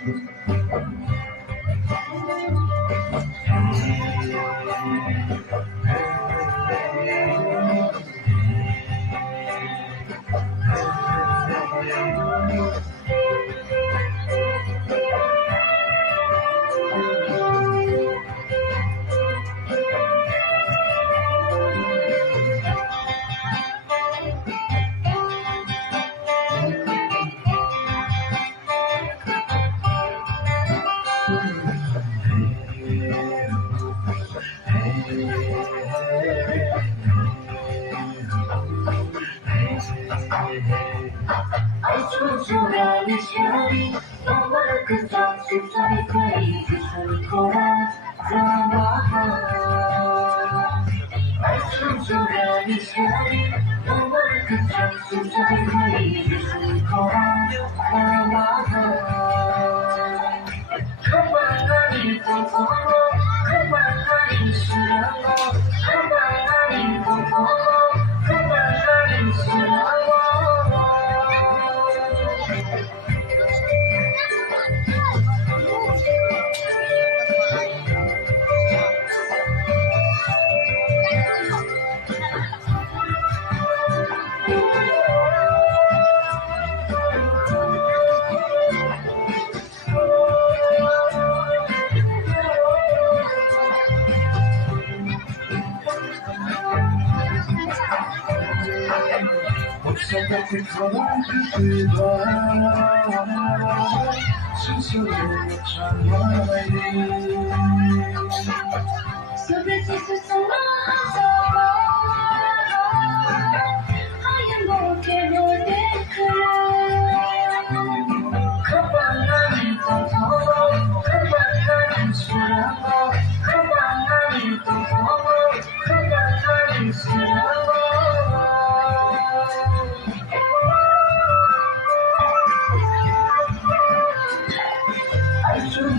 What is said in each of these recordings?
I choose you and it's heavy. No one could touch you like crazy. So cold from my heart. I choose you and it's heavy. No one could touch you like crazy. So cold from my heart. Come on, honey, don't follow. Come on, honey, should I go? Come on, honey, don't follow. Come on, honey, should I go? Sabete kalan kıtıda Sızılır çanmayı Sabete kıtıda Hayır bu kero dekara Kapanları toplu Kapanları sırama Kapanları toplu Kapanları sırama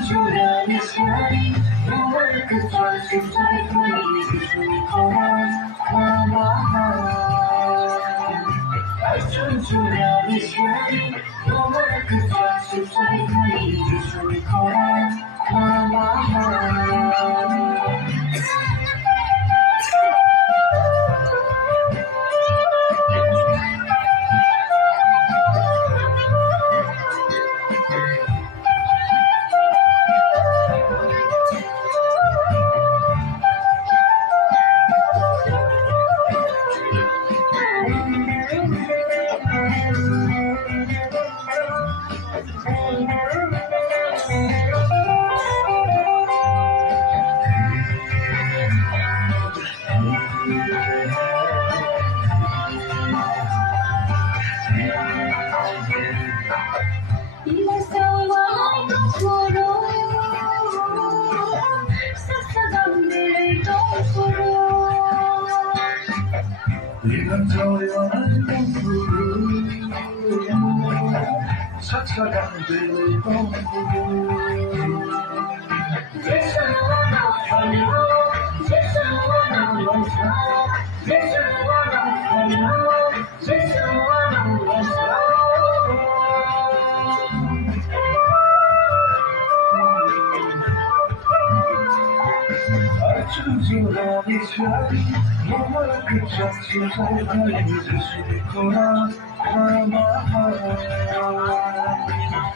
You're is heavy, no one could touch you like crazy. So cold from my heart. I choose you and it's heavy, no one could touch you like crazy. So cold from my heart.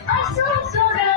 I